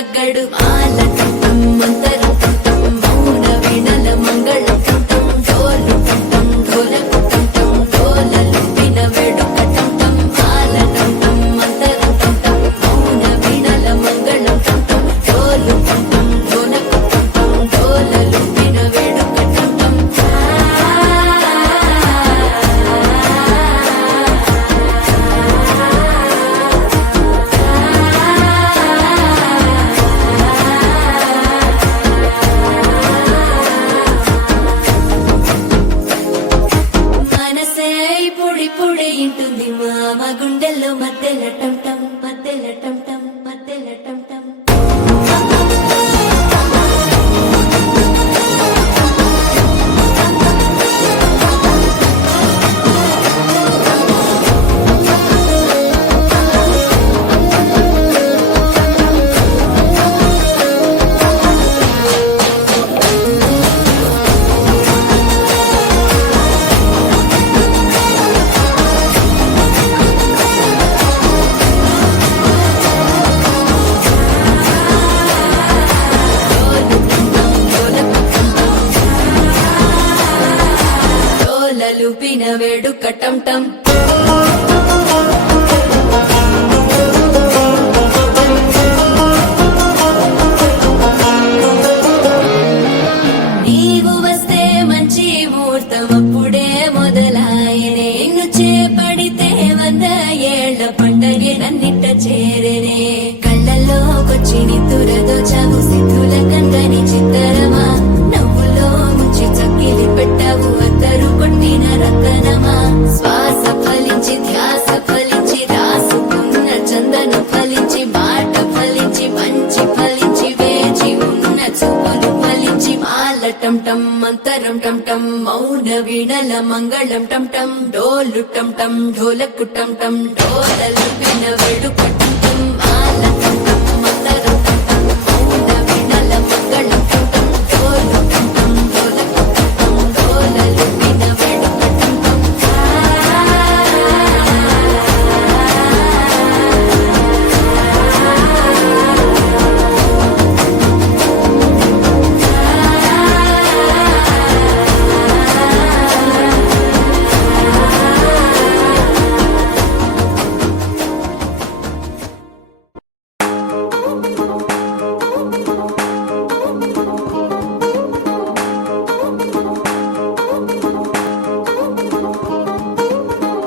తగ్గడు మాల టం మంతరం టం మౌన వినల మంగళం టం డోలు టం ఢోలకు టం డోలలు విన వేడుక టం మాల టం మంతరం టం మౌన వినల మంగళం టం డోలు టం ఢోలకు టం డోలలు విన వేడుక టం మనసే పొడి పొడి ఇంటుంది మామ గుండెల్లో మధ్యల టం టం మధ్యల టం టం మధ్యల టం టం డోలలు విన వేడుక టం టం నీవు వస్తే మంచి ముహూర్తం అప్పుడే మొదలాయనే నిన్ను చేపడితే 100 ఏళ్ల పండగే నన్నిట్ట చేరనే కళ్ళల్లోకొచ్చి నిద్దురదోచావు సిద్ధుల కందని చిత్తరమా నవ్వులో ముంచి చక్కిలి పెట్టావు అద్దరు కొట్టిన రతనమా శ్వాస ఫలించి ధ్యాస ఫలించి రాసుకున్న చందను ఫలించి మాట ఫలించి మంచి ఫలించి వేచి ఉన్న చూపులు ఫలించి మాల టం టం మంతరం టం టం మౌన వీణల మంగళం టం టం డోలు టం టం ఢోలకు టం టం డోలలు విన వేడుక టం టం మాల టం టం మంతరం టం టం మౌన వీణల మంగళం టం టం డోలు టం టం ఢోలకు టం టం డోలలు విన వేడుక టం టం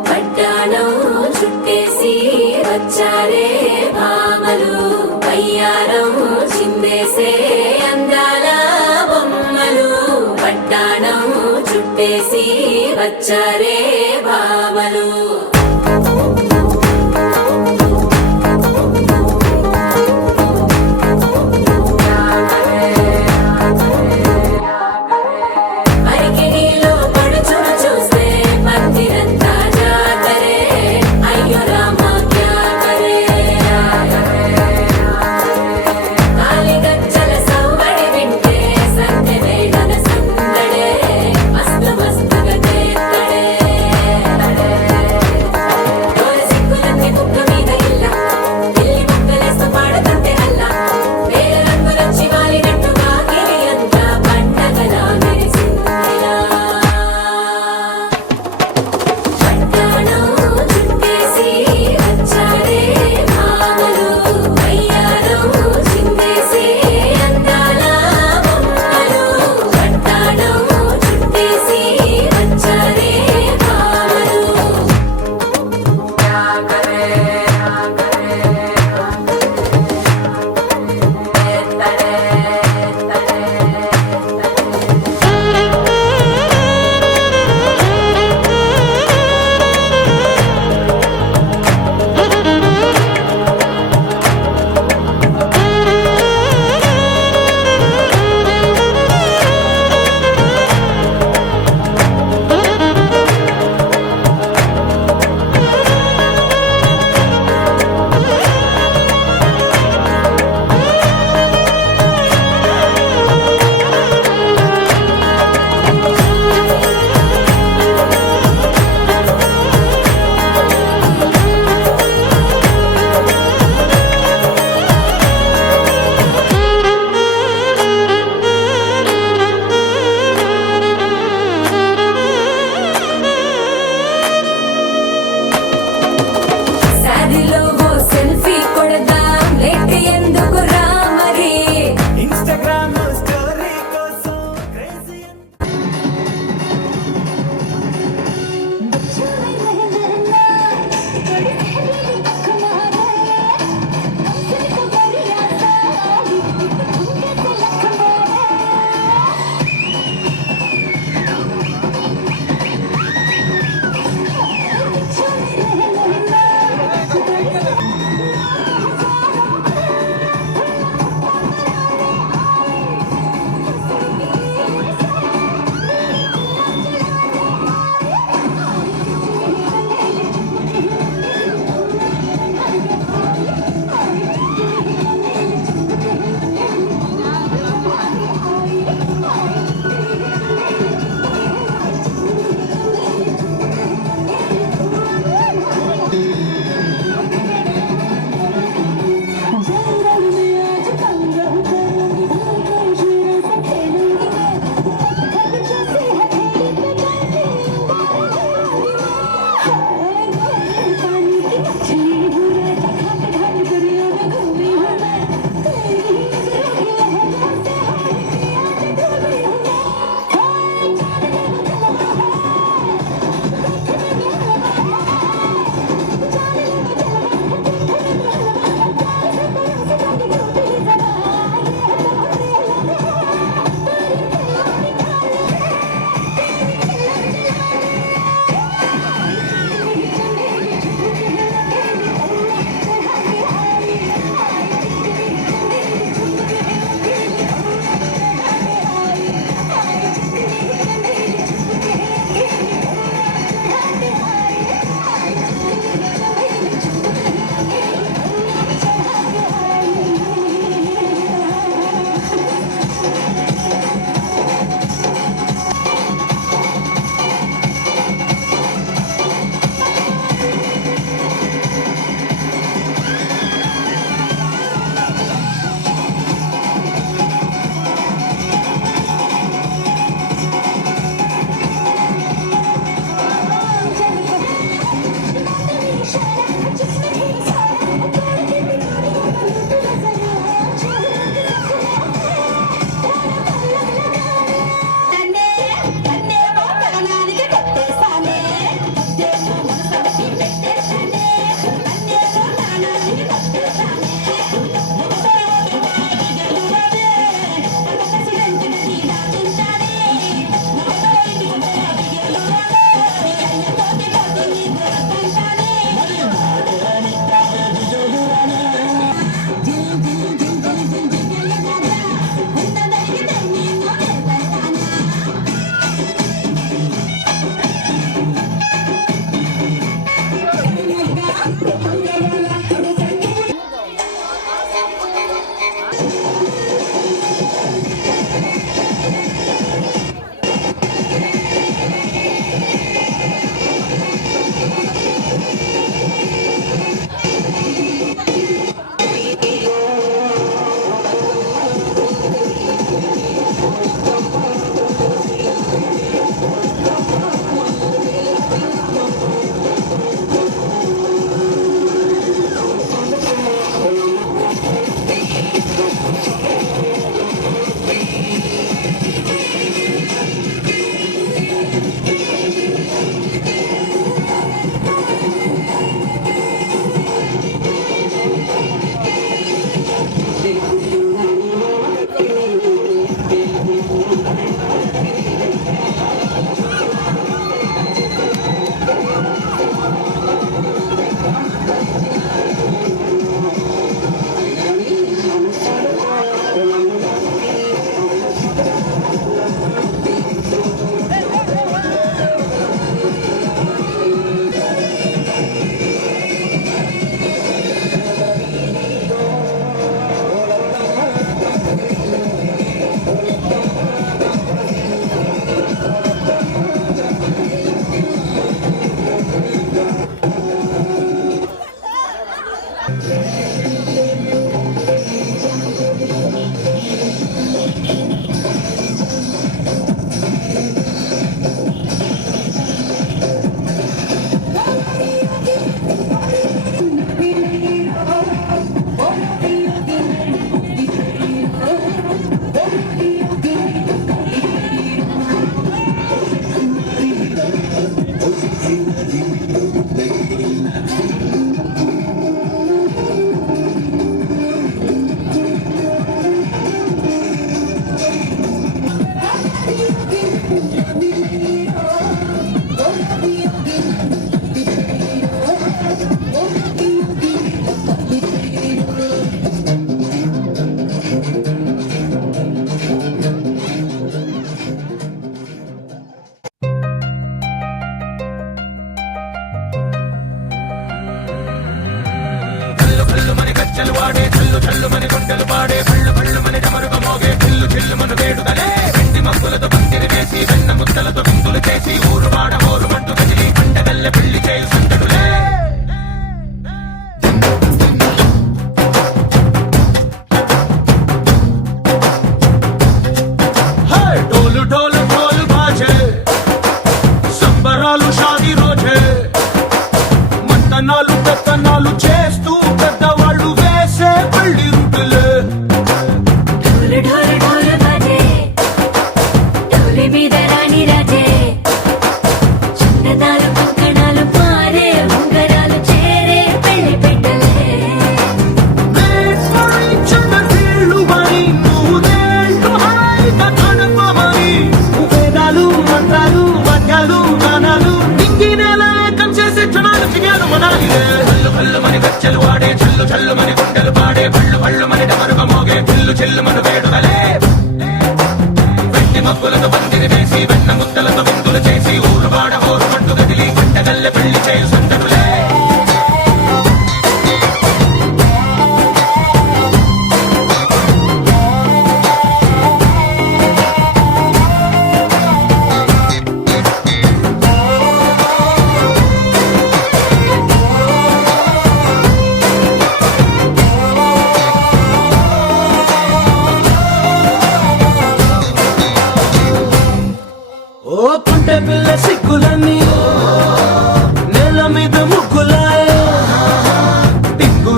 పట్టాణం చుట్టేసి వచ్చారే భామలు వయ్యారం చిందేసే అందాల బొమ్మలు పట్టాణం చుట్టేసి వచ్చారే భామలు అరికిణీలో పడుచును చూస్తే పత్తిరంతా జాతరే అయ్యో రామ క్యా కరే కాలిగజ్జల సవ్వడి వింటే సంధ్య వేళన సందడే మస్తు మస్తుగా చేత్తడే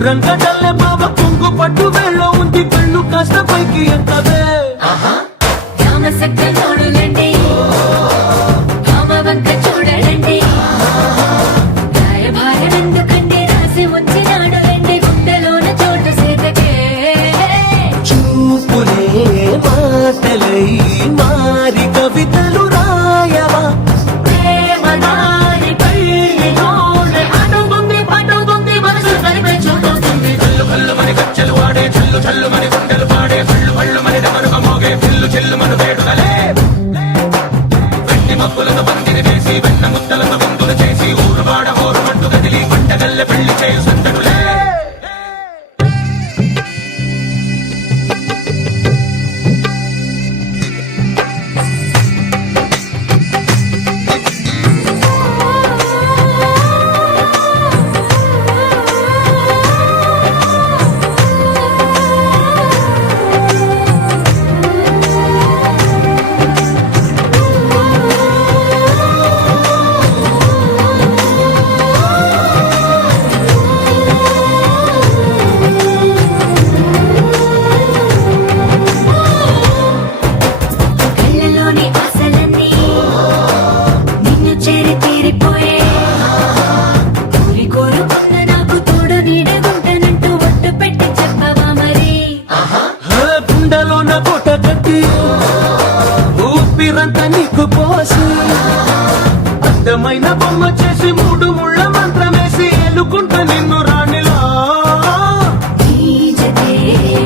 రంగడల్లే బాబా కుంగు పట్టు వేళ్ళో ఉంది కళ్ళు కాస్త పైకి ఎత్తదే రామసక్క నోడులండి రామవంక చూడలండి రాయభాగమెందుకండి రాసి వచ్చినాడు రండి గుండెలోన చోటు సేతకే చూపులే మాటలై మారి కవితలు రాయవా ప్రేమదారి పల్లి నోడు అడుగుంది పట్టుకుంది మనసు కలిపే చూడుతుంది కళ్ళు మని కచ్చలు వాడే చల్లు చల్లు మని గుండెలు పాడే పళ్ళు పళ్ళు మని డమరుక మోగే పిల్లు చెల్లు మను వేడుదలే వెండి మబ్బులతో పందిరి వేసి వెన్న ముద్దలతో విందులు చేసి ఊరు వాడ ఊరు మట్టు కదిలి పంటగల్లె పెళ్లి చేయు సందడులే కళ్ళలోని ఆశలన్నీ నిన్ను చేరి తీరిపోయే కోరి కోరుకున్న నాకు తోడు నీడగుంటానంటూ ఒట్టు పెట్టి చెప్పవా మరి గుండెలోన పూట కట్టి ఊపిరంతా నీకు పోసి అందమైన బొమ్మ చేసి మూడు ముళ్ళ మంత్రమేసి ఎలుకుంటా నిన్ను రాణిలా నీజతే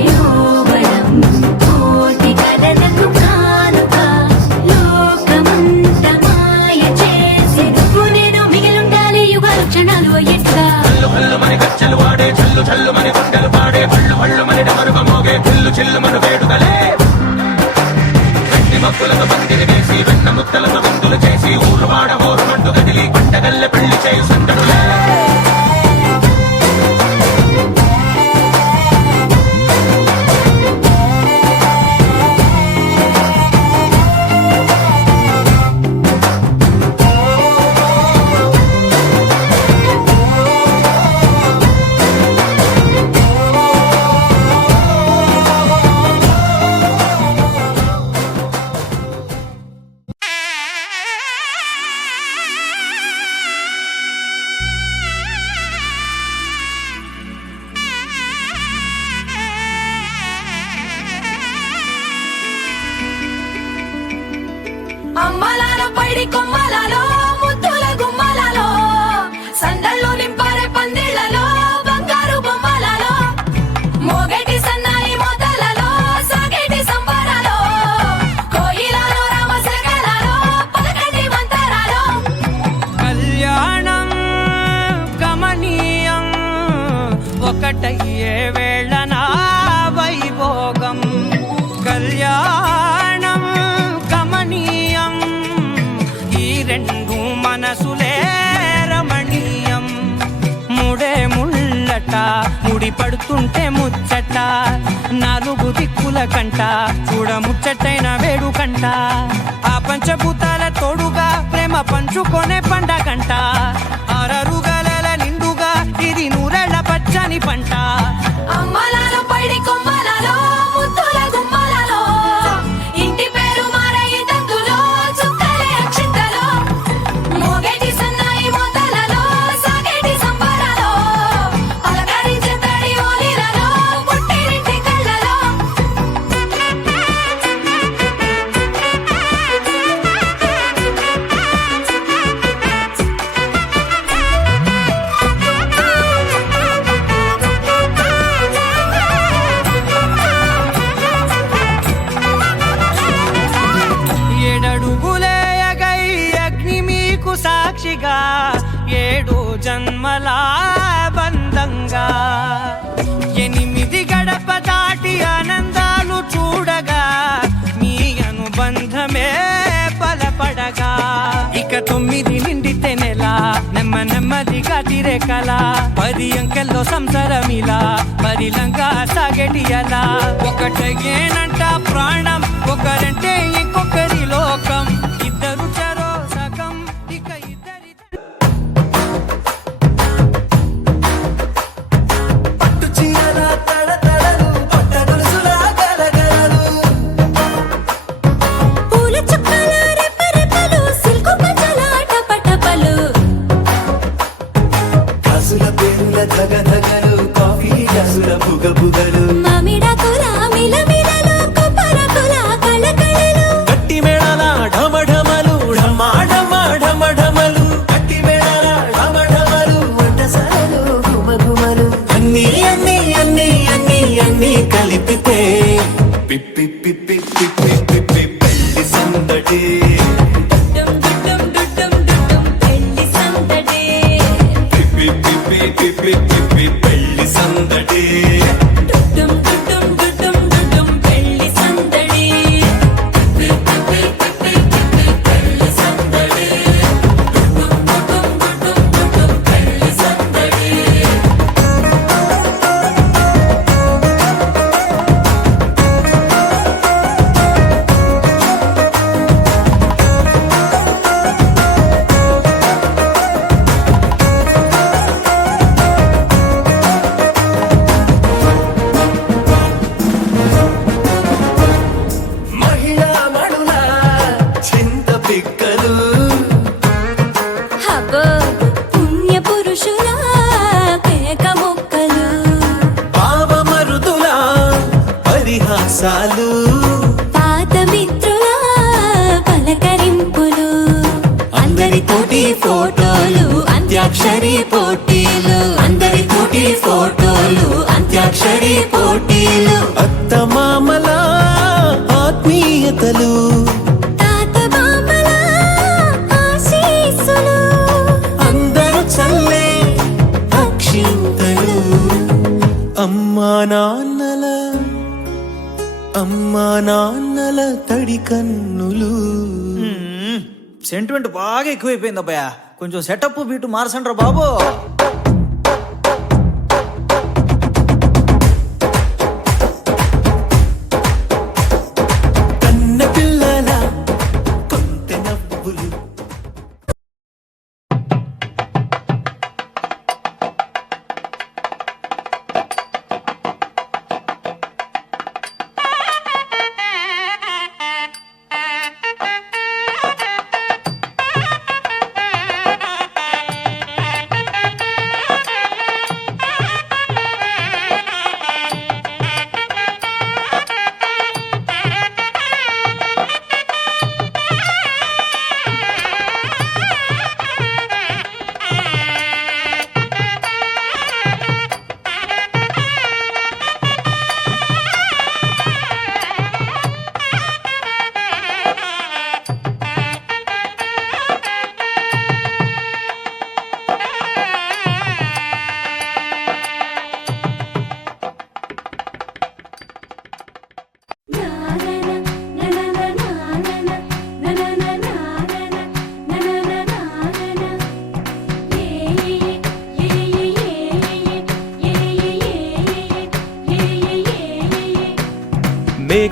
యోవనం కోటి కథలకు కానుక లోకమంత మాయ చేసి నువ్వు నేను మిగిలుండాలి యుగాలు క్షణాలు ఎట్లా కళ్ళు కళ్ళు మని కచ్చలు వాడే చల్లు చల్లు మని గుండెలు పాడే పళ్ళు పళ్ళు మని డమరుక మోగే పిల్లు చెల్లు మను వేడుదలే వెండి మబ్బులతో పందిరి వేసి వెన్న ముద్దలతో విందులు చేసి ఊరు వాడ ఊరు మట్టు కదిలి పంటగల్లె పెళ్లి చేయు సందడులే రెండు మనసులే రమణీయం ముడే ముళ్ళట ముడి పడుతుంటే ముచ్చట నాలుగు దిక్కుల కంట చూడ ముచ్చటైన వేడుకంట ఆ పంచభూతాల తోడుగా ప్రేమ పంచుకొనే పండగంట ఆరరుగల నిండుగా ఇది నూరెళ్ళ పచ్చని పంట అమ్మలాలో పైడి కొమ్మలలో ముద్దుల గుమ్మలలో ఇంటి పేరు మారయి తందులో చుక్కలే అక్షింతలో మోగేటి సన్నాయి మోతలలో సాగేటి సంబరాలో పలకరించే తడి ఓలిలలో పుట్టినింటి కళ్ళలో ఏడడుగులేయగై అగ్ని మీకు సాక్షిగా ఏడు జన్మల బంధంగా ఎనిమిది గడప దాటి ఆనందాలు చూడగా మీ అనుబంధమే బలపడగా ఇక 9 నిండితే నెల నెమ్మదిగా తిరేకల 10 అంకెల్లో సంసారమిలా పరిలంగా సాగేటియలా ఒకటేనంట ప్రాణం ఒకరంటే ఇంకొకరి లోకం ఇద్దరు చరో సగం ఇక ఇద్దరి పట్టు చీరల తడతడలు పట్టగొలుసుల గలగలలు పూల చుక్కల రెపరెపలు సిల్కు పంచల టపటపలు గాజుల పేరుల ధగధగలు కాఫీ గ్లాసుల బుగబుగలు మామిడాకుల మిలమిలలు కొబ్బరకుల కళకళలు గట్టి మేళాల ఢమఢమలు ఢమాఢమలు గట్టి మేళాల ఢమఢమలు వంటసాలలు గుమగుమలు అన్నీ అన్నీ అన్నీ అన్నీ అన్నీ కలిపితే పిప్పి పిప్పి పిప్పి పిప్పి పెళ్లి సందడి డుడ్డం డుడ్డం డుడ్డం డుడ్డం పెళ్లి సందడి పిప్పి పిప్పి పిప్పి పిప్పి పెళ్లి సందడి డుడ్డం డుడ్డం డుడ్డం డుడ్డం పెళ్లి సందడి పిప్పి పిప్పి పిప్పి పెళ్లి సందడి డుడ్డం డుడ్డం డుడ్డం డుడ్డం పెళ్లి సందడి మహిళా మణుల చింత పిక్కలు హబ్బో పుణ్య పురుషుల పేక మొక్కలు పావమరుదుల పరిహాసాలు పాత మిత్రుల పలకరింపులు అందరితోటి ఫోటోలు అంత్యాక్షరి పోటీలు అందరితోటి ఫోటోలు అంత్యాక్షరి పోటీలు అత్తమామల ఆత్మీయతలు తాత బామ్మల ఆశీస్సులు అందరూ చల్లే అక్షింతలు అమ్మా నాన్నల తడి కన్నులు సెంటిమెంట్ బాగా ఎక్కువైపోయింది అబ్బాయా కొంచెం సెటప్ బీటు మార్చండ్రా బాబు కన్న పిల్లల కొంత నవ్వులు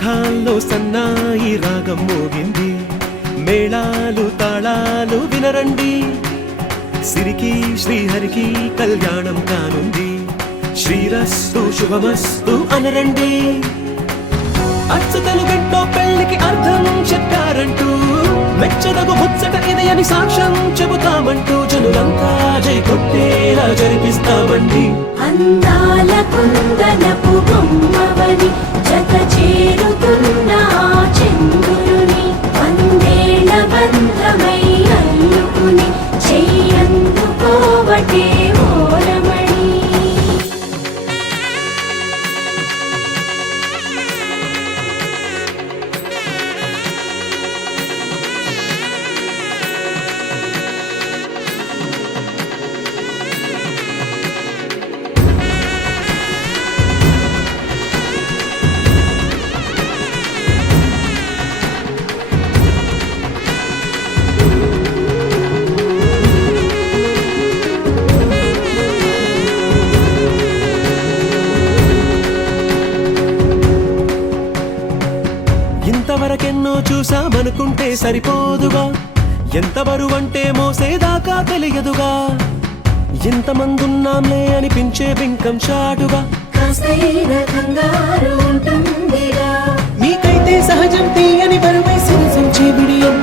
మేఘాల్లో సన్నాయి రాగం మోగింది, మేళాలు తాళాలు వినరండి, సిరికి శ్రీహరికి కళ్యాణం కానుంది, శ్రీరస్తు శుభమస్తు అనరండి. అచ్చతలు గంటో పెళ్లికి అర్థం చెప్పారంటూ, మెచ్చదగు ముచ్చట ఇది అని సాక్ష్యం చెబుతామంటూ, జనులంతా జై కొట్టేలా జరిపిస్తామండి. అందాల కుందనపు బొమ్మవని జత చేరుతున్న ఆ చంద్రుని, వందేళ్ల బంధమై అల్లుకుని చెయ్యందుకోవటే ఓరమణి. ఇంతవరకెన్నో చూసామనుకుంటే సరిపోదుగా, ఎంత బరువంటే మోసేదాకా తెలియదుగా, ఇంతమందున్నాంలే అనిపించే బింకం చాటుగా, కాస్తైన కంగారు ఉంటుందిగా. మీకైతే సహజం తీయని బరువై సిరిసంచే బిడియం,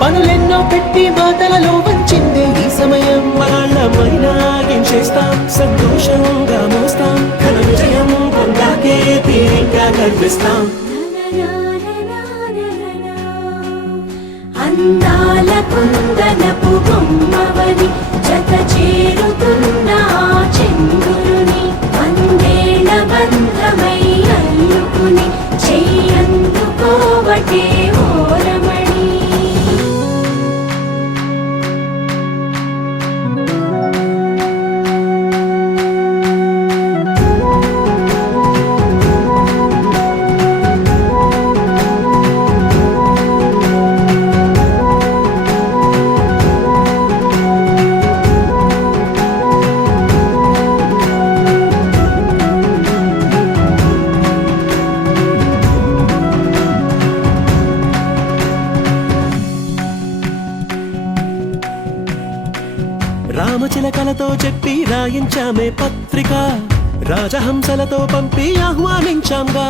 పనులెన్నో పెట్టి మాటలలో వంచిందే ఈ సమయం. మనాళ్ళమైనా ఏం చేస్తాం, సంతోషంగా మోస్తాం, ఘన విజయం పొందాకే తీరిగ్గా కనిపిస్తాం. అందాల కుందనపు బొమ్మవని జత చేరుతున్న ఆ చంద్రుని, వందేళ్ల బంధమై అల్లుకుని చెయ్యందుకోవటే ఓరమణి. రామచిలకలతో చెప్పి రాయించామే పత్రిక, రాజహంసలతో పంపి ఆహ్వానించాంగా,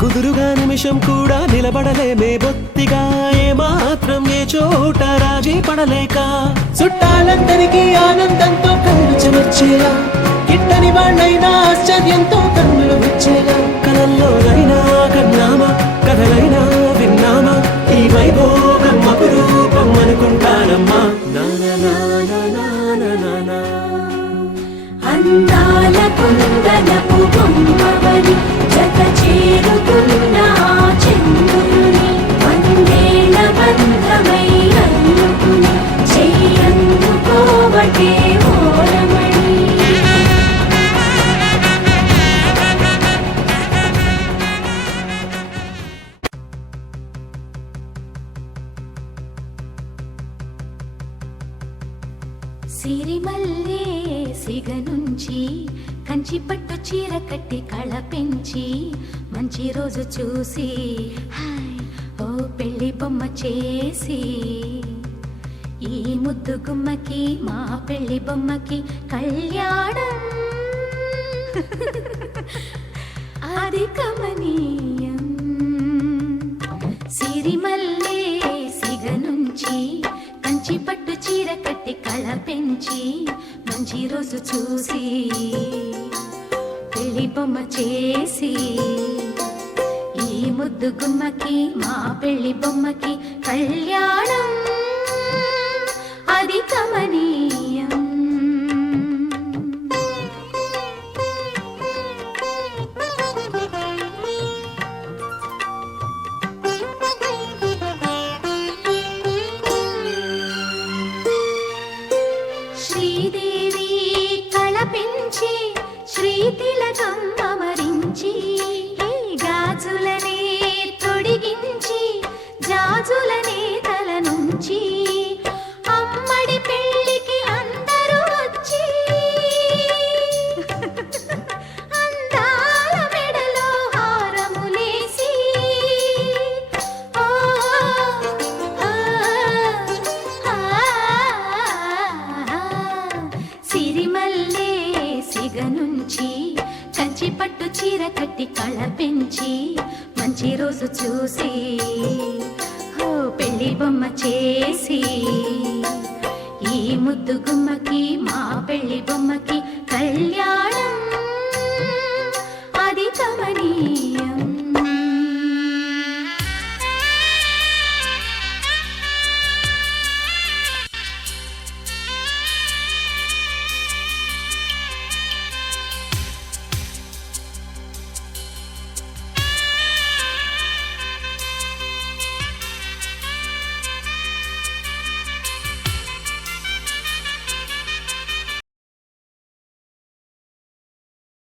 కుదురుగా నిమిషం కూడా నిలబడలేమే బొత్తిగా, ఏ మాత్రం ఏ చోట రాజీ పడలేక, చుట్టాలందరికీ ఆనందంతో కళ్ళు చెమర్చేలా, గిట్టని వాళ్ళైనా ఆశ్చర్యంతో కన్నులు వచ్చేలా, కలల్లోనైనా కన్నామా కథలైనా విన్నామా, ఈ వైభోగం అపురూపం అనుకుంటానమ్మా. అందాల కుందనపు బొమ్మవని జత చేరుతున్న ఆ చంద్రుని, వందేళ్ల బంధమై అల్లుకుని చెయ్యందుకోవటే ఓరమణి. సిరిమల్లే సిగ నుంచి కంచి పట్టు చీర కట్టి కళ పెంచి, మంచి రోజు చూసి హాయ్ ఓ పెళ్లి బొమ్మ చేసి, ఈ ముద్దు గుమ్మకి మా పెళ్లి బొమ్మకి కళ్యాణం అది కమనీయం. సిరిమల్లే సిగ నుంచి కంచి పట్టు చీర కట్టి కళ పెంచి, మంచి రోజు చూసి పెళ్లి బొమ్మ చేసి, ఈ ముద్దు గుమ్మకి మా పెళ్లి బొమ్మకి కళ్యాణం అది కమనీయం. శ్రీదేవి కళ పెంచి శ్రీతిలకం అమరించి, గాజులనే తొడిగించి జాజులనే తల నుంచి, అమ్మడి పెళ్ళికి అందరూ వచ్చి, అందాల మెడలో హారములేసి, పట్టు చీర కట్టి కళ పెంచి మంచి రోజు చూసి ఓ పెళ్లి బొమ్మ చేసి ఈ ముద్దు గుమ్మకి మా పెళ్లి బొమ్మకి